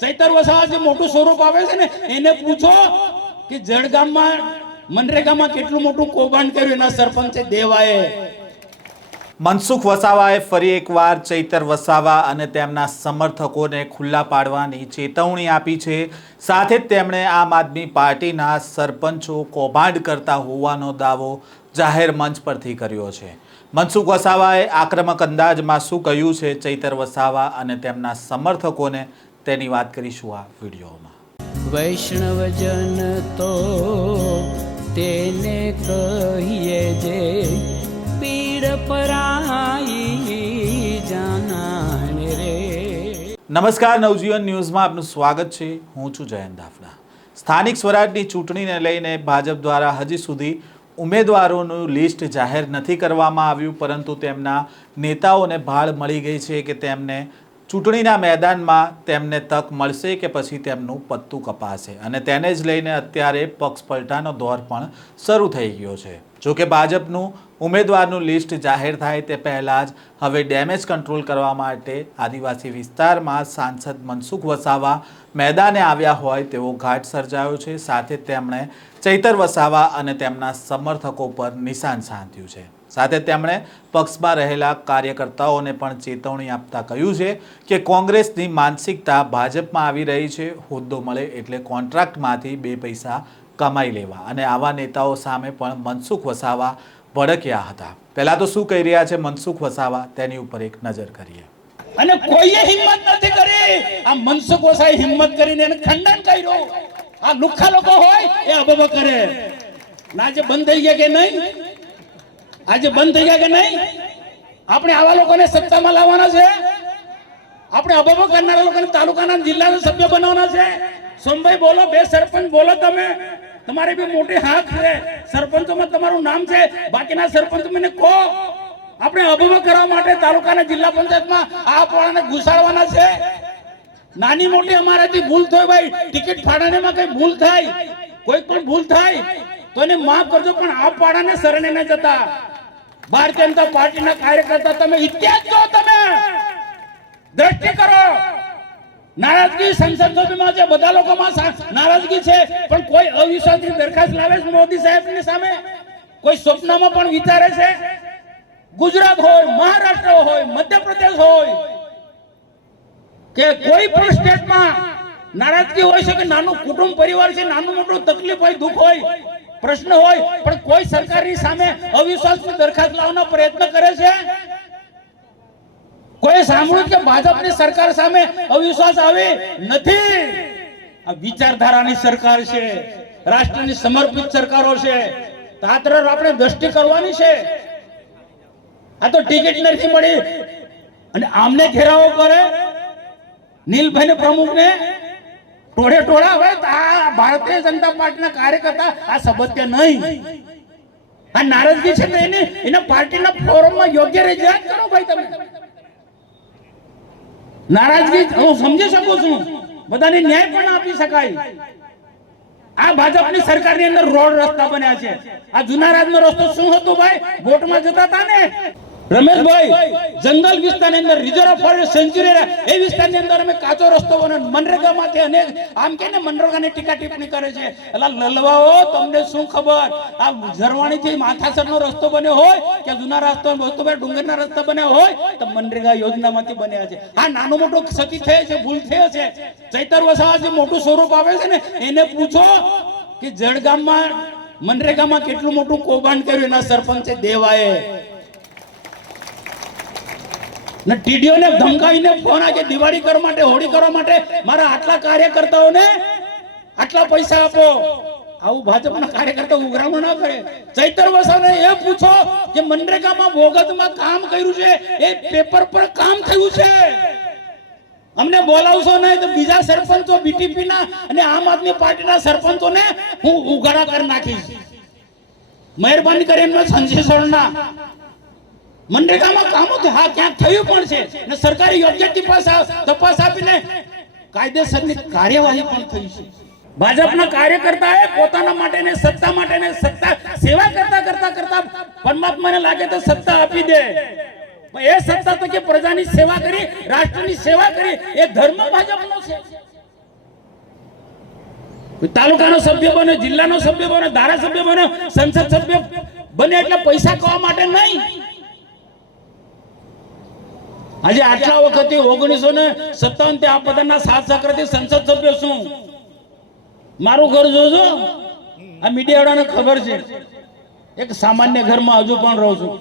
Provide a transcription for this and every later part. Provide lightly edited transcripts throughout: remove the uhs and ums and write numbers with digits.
ચૈતર વસાવા જે મોટું સ્વરૂપ આવે છે ને એને પૂછો કે જળગામમાં મનરેગામાં કેટલું મોટું કૌભાંડ કર્યું એના સરપંચે દેવાએ. મનસુખ વસાવાએ ફરી એકવાર ચૈતર વસાવા અને તેમના સમર્થકોને ખુલ્લા પાડવાની ચેતવણી આપી છે. સાથે જ તેમણે આમ આદમી પાર્ટીના સરપંચો કૌભાંડ કરતા હોવાનો દાવો જાહેર મંચ પરથી કર્યો છે. મનસુખ વસાવાએ આક્રમક અંદાજમાં શું કહ્યું છે ચૈતર વસાવા અને તેમના સમર્થકોને તેની વાત કરીશું આ વિડીયોમાં. વૈષ્ણવજન તો તેને કહીએ જે પીડ પરાઈ જાનાને રે. નમસ્કાર, નવજીવન ન્યૂઝમાં આપનું સ્વાગત છે. હું છું જયંત દાફડા. સ્થાનિક સ્વરાજની ચૂંટણીને લઈને ભાજપ દ્વારા હજી સુધી ઉમેદવારોનું લિસ્ટ જાહેર નથી કરવામાં આવ્યું, પરંતુ તેમના નેતાઓને ભાળ મળી ગઈ છે કે તેમને ચૂંટણીના મેદાનમાં તેમને તક મળશે કે પછી તેમનું પત્તું કપાશે, અને તેને જ લઈને અત્યારે પક્ષ પલટાનો દોર પણ શરૂ થઈ ગયો છે. જોકે ભાજપનું ઉમેદવારનું લિસ્ટ જાહેર થાય તે પહેલાં જ હવે ડેમેજ કંટ્રોલ કરવા માટે આદિવાસી વિસ્તારમાં સાંસદ મનસુખ વસાવા મેદાને આવ્યા હોય તેવો ઘાટ સર્જાયો છે. સાથે તેમણે ચૈતર વસાવા અને તેમના સમર્થકો પર નિશાન સાધ્યું છે. સાથે તેમણે પક્ષમાં રહેલા કાર્યકર્તાઓને પણ ચેતવણી આપતા કહ્યું છે કે કોંગ્રેસની માનસિકતા ભાજપમાં આવી રહી છે. હોદ્દો મળે એટલે કોન્ટ્રાક્ટમાંથી 2 પૈસા કમાઈ લેવા, અને આવા નેતાઓ સામે પણ મનસુખ વસાવા ભડક્યા હતા. પહેલા તો શું કહી રહ્યા છે મનસુખ વસાવા તેની ઉપર એક નજર કરીએ. અને કોઈએ હિંમત નથી કરી. આ મનસુખ વસાવાએ હિંમત કરીને એને ખંડન કર્યું. આ લુખ્ખા લોકો હોય એ અબબ કરે. આજે બંધ થઈ ગયા કે નહીં? આજે બંધ થઈ ગયા કે નહીં? આપણે આવા લોકોને સત્તામાં લાવવાના છે. આપણે અબબ કરનારા લોકોને તાલુકાના જિલ્લાના સભ્ય બનાવવાના છે. સોમભાઈ બોલો, 2 સરપંચ બોલો. તમે તમારી બી મોટી હાથ છે. સરપંચોમાં તમારું નામ છે. બાકીના સરપંચ મને કહો. આપણે અબબ કરવા માટે તાલુકાના જિલ્લા પંચાયતમાં આ પોળાને ઘુસાડવાના છે. નાની મોટી અમારાથી ભૂલ થાય ભાઈ, ટિકિટ ફાળવણીમાં કઈ ભૂલ થાય, કોઈ પણ ભૂલ થાય તો એને માફ કરજો, પણ આ પાડાને શરણે ન જતા. ભારતીય જનતા પાર્ટીના કાર્યકર્તા તમે ઇતિહાસ જો, તમે દ્રષ્ટિ કરો. નારાજગી સંસદ સભ્યમાં છે, બધા લોકોમાં નારાજગી છે, પણ કોઈ અવિશ્વાસની દરખાસ્ત લાવે છે મોદી સાહેબની સામે? કોઈ સ્વપ્નમાં પણ વિચારે છે? ગુજરાત હોય, મહારાષ્ટ્ર હોય, મધ્યપ્રદેશ હોય કે કોઈ પણ સ્ટેટમાં નારાજગી હોય છે કે નાનું કુટુંબ પરિવાર છે, નાનું મોટું તકલીફ હોય, દુઃખ હોય, પ્રશ્ન હોય, પણ કોઈ સરકારની સામે અવિશ્વાસની દરખાસ્ત લાવવાનો પ્રયત્ન કરે છે? કોઈ સાંભળ્યું કે ભાજપની સરકાર સામે અવિશ્વાસ આવે? નથી. આ વિચારધારાની સરકાર છે, રાષ્ટ્રની સમર્પિત સરકારો છે. તાત્ર આપણે દ્રષ્ટિ કરવાની છે. આ તો ટિકિટ નથી મળી અને આમને ઘેરાવો કરે, નીલભાઈ પ્રમુખને ટોળે ટોળા હોય. આ ભારતીય જનતા પાર્ટીના કાર્યકર્તા આ સબત્ય નહીં. આ નારાજગી છે તો એના પાર્ટીના ફોરમમાં યોગ્ય રજૂઆત કરો ભાઈ. તમે નારાજગી હું સમજી શકું છું, બધાને ન્યાય પણ આપી શકાય. આ ભાજપની સરકારની અંદર રોડ રસ્તા બન્યા છે. આ જૂના રાજનો રસ્તો શું હતો ભાઈ? બોટમાં જતા હતા ને રમેશભાઈ, જંગલ વિસ્તારની અંદર રિઝર્વ ફોરેસ્ટ સેન્ચ્યુરી એ વિસ્તારની અંદર અમે કાચો રસ્તો બનાવ્યો. મનરેગામાંથી અનેક આમ કે ને મનરેગાની ટીકા ટિપ્પણી કરે છે. એટલે લલવાઓ, તમને શું ખબર? આ ઝરવાણીથી માથાસરનો રસ્તો બન્યો હોય કે જૂના રસ્તો વસ્તુભાઈ ડુંગરના રસ્તા બન્યા હોય તો મનરેગા યોજનામાંથી બન્યા છે. આ નાનું મોટું ક્ષતિ થઈ છે, ભૂલ થઈ છે. ચૈતર વસાવા જે મોટું સ્વરૂપ આવે છે ને એને પૂછો કે જળગામમાં મનરેગામાં કેટલું મોટું કૌભાંડ કર્યું એના સરપંચે દેવાએ. ને ટીડીઓને ધમકાવીને ફોન આજે દિવાળી કરવા માટે, હોળી કરવા માટે મારા આટલા કાર્યકર્તાઓને આટલા પૈસા આપો. આવું ભાજપના કાર્યકર્તા ઉઘરાણું ના કરે. ચૈતર વસાવાને એ પૂછો કે મનરેગામાં બોગસમાં કામ કર્યું છે, એ પેપર પર કામ થયું છે. અમને બોલાવશો નહીં તો બીજા સરપંચો બીટીપીના અને આમ આદમી પાર્ટીના સરપંચોને હું ઉઘાડા કરી નાખીશ. મહેરબાની કરીને સંશોધનના મનરેગામાં કામો હા ક્યાંક થયું પણ છે અને સરકારે યોગ્ય તપાસ આપીને કાયદેસરની કાર્યવાહી પણ થઈ છે. ભાજપના કાર્યકર્તાએ પોતાના માટેને સત્તા સેવા કરતા પરમાત્માને લાગે તો સત્તા આપી દે. એ સત્તા તો કે પ્રજાની સેવા કરી, રાષ્ટ્રની સેવા કરી, એ ધર્મ ભાજપનો છે. તાલુકાનો સભ્ય બને, જિલ્લાનો સભ્ય બને, ધારાસભ્ય બને, સંસદ સભ્ય બને એટલે પૈસા કમાવા માટે નહીં. આજે આટલા વખતે 1957 આ બધાના સાથ સહકારથી સંસદ સભ્ય શું, મારું ઘર જોજો, આ મીડિયા વાળાને ખબર છે, એક સામાન્ય ઘરમાં હજુ પણ રહું છું.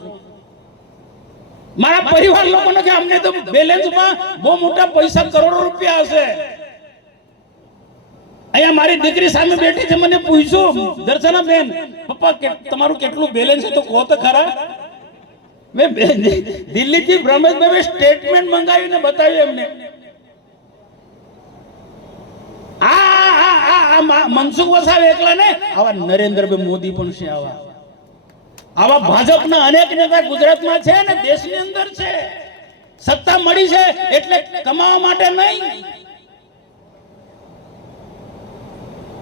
મારા પરિવાર લોકોને કે અમને તો બેલેન્સમાં બહુ મોટા પૈસા, કરોડો રૂપિયા હશે. અહીંયા મારી દીકરી સામે બેઠી છે, મને પૂછ્યું, દર્શનાબેન પપ્પા તમારું કેટલું બેલેન્સ છે તો કહો તો ખરા. મેં દિલ્હીથી બ્રહ્મેશભાઈ સ્ટેટમેન્ટ મંગાવીને બતાવ્યું એમને. મનસુખ વસાવા એકલા ને, આવા નરેન્દ્રભાઈ મોદી પણ છે, આવા ભાજપના અનેક નેતા ગુજરાતમાં છે ને દેશની અંદર છે. સત્તા મળી છે એટલે કમાવા માટે નહીં,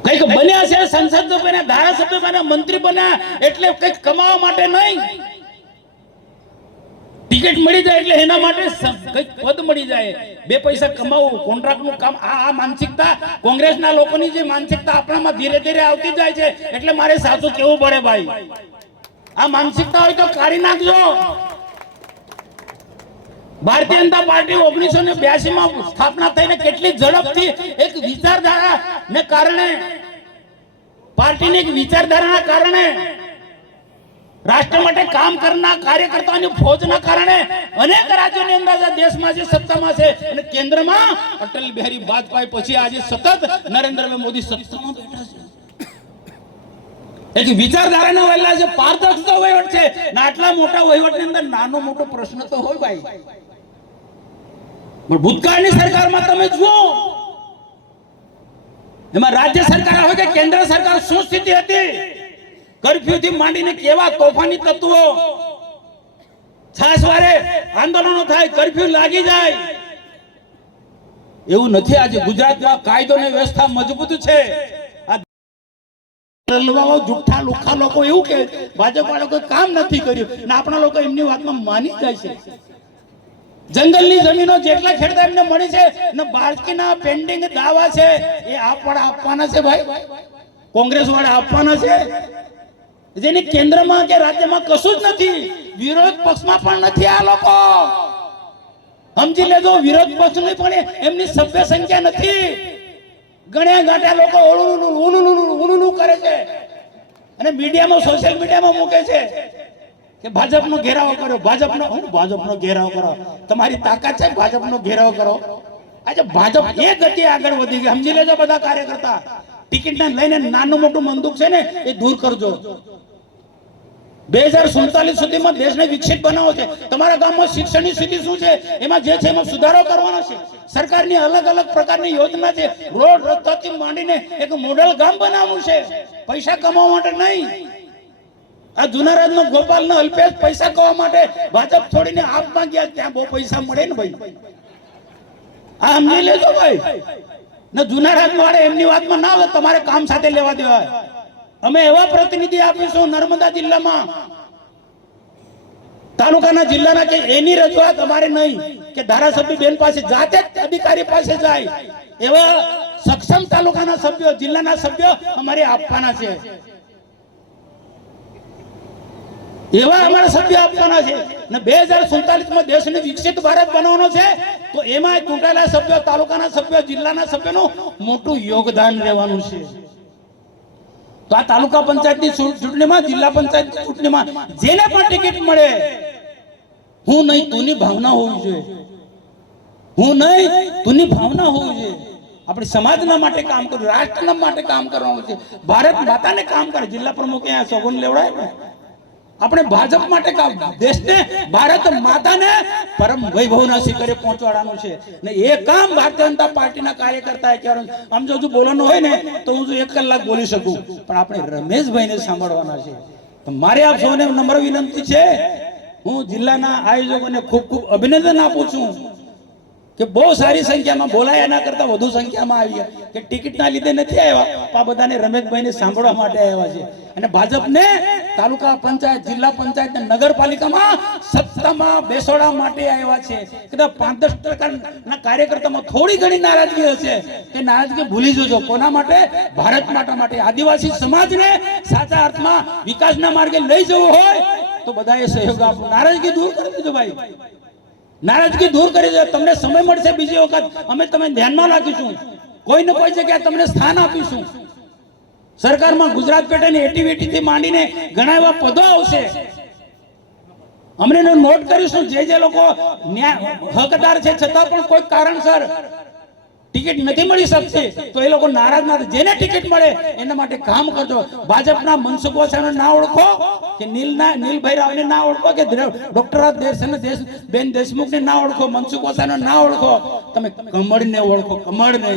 કઈક બન્યા છે, સંસદ બન્યા, ધારાસભ્ય બન્યા, મંત્રી બન્યા એટલે કઈક કમાવા માટે નહીં. ટિકિટ મળી જાય એટલે એના માટે કઈક પદ મળી જાય, બે પૈસા કમાવું, કોન્ટ્રાક્ટનું કામ. આ માનસિકતા કોંગ્રેસના લોકોની જે માનસિકતા આપણામાં ધીરે ધીરે આવતી જાય છે, એટલે મારે સાચું કેવું પડે ભાઈ, આ માનસિકતા હોય તો કાઢી નાખજો. ભારતીય જનતા પાર્ટી 1982 સ્થાપના થઈને કેટલી ઝડપથી એક વિચારધારા ને કારણે, પાર્ટીની એક વિચારધારાના કારણે, રાષ્ટ્ર માટે કામ કરનાર કાર્યકર્તાઓની ફોજના કારણે અનેક રાજ્યોની અંદર દેશમાં જે સત્તામાં છે અને કેન્દ્રમાં અટલ બિહારી વાજપેયી પછી આજે સતત નરેન્દ્રભાઈ મોદી સત્તામાં બેઠા છે. એક વિચારધારાનો વહેલા છે, પારદર્શક વહીવટ છે ને આટલા મોટા વહીવટની અંદર નાનો મોટો પ્રશ્ન તો હોય ભાઈ. પણ ભૂતકાળની સરકારમાં તમે જુઓ, એમાં રાજ્ય સરકાર હોય કે કેન્દ્ર સરકાર શું સ્થિતિ હતી. કર્ફ્યુ થી માંડીને કેવા તોફાની તત્વો, છાસવારે આંદોલનો થાય, કર્ફ્યુ લાગી જાય. એવું નથી. આજે ગુજરાતમાં કાયદો અને વ્યવસ્થા મજબૂત છે. જુઠ્ઠા લુખ્ખા લોકો એવું કે ભાજપ વાળા કોઈ કામ નથી કર્યું ને આપણા લોકો એમની વાતમાં માની જાય છે. જંગલની જમીનો જેટલા ખેડતા એમને મળી છે ને બાળકીના પેન્ડિંગ દાવા છે એ આપવાના છે ભાઈ, કોંગ્રેસ વાળા આપવાના છે. જેની કેન્દ્રમાં કે રાજ્યમાં કશું જ નથી, વિરોધ પક્ષમાં પણ નથી. આ લોકો સમજી લેજો, વિરોધ પક્ષની પણ એમની સભ્ય સંખ્યા નથી. ગણ્યા ગાંઠા લોકો ઉલુલુલુ કરે છે અને મીડિયામાં, સોશિયલ મીડિયામાં મૂકે છે કે ભાજપનો ઘેરાવો કરો, ભાજપનો ઘેરાવો કરો. તમારી તાકાત છે ભાજપનો ઘેરાવો કરો. આજે ભાજપ એ ગતિ આગળ વધી ગઈ, સમજી લેજો બધા કાર્યકર્તા. ટિકિટ લઈને નાનું મોટું મંદુક છે ને એ દૂર કરજો. 2047 સુધીમાં દેશને વિકસિત બનાવો છે. તમારા ગામમાં શિક્ષણની સ્થિતિ શું છે, એમાં જે છે એમાં સુધારો કરવાનો છે. સરકારની અલગ અલગ પ્રકારની યોજના છે, રોડ રસ્તાથી માંડીને એક મોડેલ ગામ બનાવવું છે, પૈસા કમાવા માટે નહીં. આ જુનારાજનો ગોપાલનો અલ્પેશ પૈસા કમાવા માટે ભાજપ છોડીને આપમાં ગયા, ત્યાં બહુ પૈસા મળે ને ભાઈ. આ સમજી લેજો ભાઈ. ને જુનારાજ વાળે એમની વાતમાં ના આવે, તમારે કામ સાથે લેવા દેવાય. અમે એવા પ્રતિનિધિ આપીશું નર્મદા જિલ્લામાં, તાલુકાના જિલ્લાના, કે એની રજૂઆત અમારે નહીં કે ધારાસભ્ય બેન પાસે જાતે જ અધિકારી પાસે જાય. એવા સક્ષમ તાલુકાના સભ્યો, જિલ્લાના સભ્યો અમારે આપવાના છે. એવા અમારા સભ્ય આપવાના છે. ને 2047 માં દેશને વિકસિત ભારત બનાવવાનો છે, તો એમાં ચૂંટાયેલા સભ્યો, તાલુકાના સભ્યો, જિલ્લાના સભ્યોનું મોટું યોગદાન રહેવાનું છે. તો આ તાલુકા પંચાયતની ચૂંટણીમાં, જિલ્લા પંચાયતની ચૂંટણીમાં જેને પણ ટિકિટ મળે, હું નહીં તુંની ભાવના હોવી જોઈએ. હું નહીં તુંની ભાવના હોવી જોઈએ. આપણે સમાજના માટે કામ કરવું, રાષ્ટ્રના માટે કામ કરવાનું છે, ભારત માતાને કામ કરે. જિલ્લા પ્રમુખે આ સોગંદ લેવડાય ને, આપણે ભાજપ માટે કામ, દેશને, ભારત માતાને પરમ વૈભવના શિખરે પહોંચાડવાનું છે ને એ કામ ભારતીય જનતા પાર્ટીના કાર્યકર્તાએ કરવાનું. આમ જો હજુ બોલવાનું હોય ને તો હું 1 કલાક બોલી શકું, પણ આપણે રમેશભાઈને સાંભળવાના છે. તો મારે આપ સૌને નમ્ર વિનંતી છે, હું જિલ્લાના આયોજકોને ખૂબ ખૂબ અભિનંદન આપું છું કે બહુ સારી સંખ્યામાં બોલાય, એના કરતા વધુ સંખ્યામાં આવ્યા, કે ટિકિટના લીધે નથી આવ્યા, આ બધાને રમેશભાઈને સાંભળવા માટે આવ્યા છે. અને ભાજપને તાલુકા પંચાયત, જિલ્લા પંચાયત અને નગરપાલિકામાં સત્તામાં બેસોડવા માટે આવ્યા છે. કદાચ 5-10% કાર્યકર્તામાં થોડી ઘણી નારાજગી હશે, કે નારાજગી ભૂલી જજો. કોના માટે? ભારત માટે. આદિવાસી સમાજને સાચા અર્થમાં વિકાસના માર્ગે લઈ જવો હોય તો બધાએ સહયોગ આપો. નારાજગી દૂર કરી દેજો ભાઈ, નારાજગી દૂર કરી દેજો. તમને સમય મળશે બીજી વખત અમે તમે ધ્યાનમાં રાખીશું, કોઈ ને કોઈ જગ્યાએ તમને સ્થાન આપીશું. સરકારમાં ગુજરાત પેટાની એટીવીટી થી માંડીને ઘણા એવા પદો આવશે, અમને નોટ કરીશું. જે લોકો હકદાર છે છતાં પણ કોઈ કારણસર ટિકિટ નથી મળી શકતી તો એ લોકો નારાજ ના થાય. જેને ટિકિટ મળે એના માટે કામ કરજો. ભાજપના મનસુખ વસાવાને ના ઓળખો, કે નીલભાઈ રાવને ના ઓળખો, કે ડોક્ટર બેન દેશમુખને ના ઓળખો, મનસુખ વસાવાને ના ઓળખો, તમે કમળને ઓળખો. કમળને,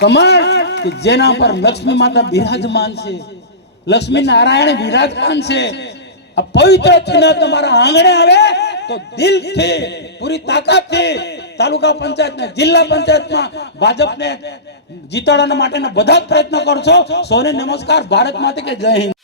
કમળ કે જેના પર લક્ષ્મી માતા બિરાજમાન છે, લક્ષ્મી નારાયણ બિરાજમાન છે. આ પવિત્ર ચિહ્ન તમારા આંગણે આવે તો દિલથી, પૂરી તાકાતથી તાલુકા પંચાયત ને જિલ્લા પંચાયતમાં ભાજપને જીતાડવાના માટેના બધા જ પ્રયત્નો કરશો. સૌને નમસ્કાર. ભારત માતા કે જય હિન્દ.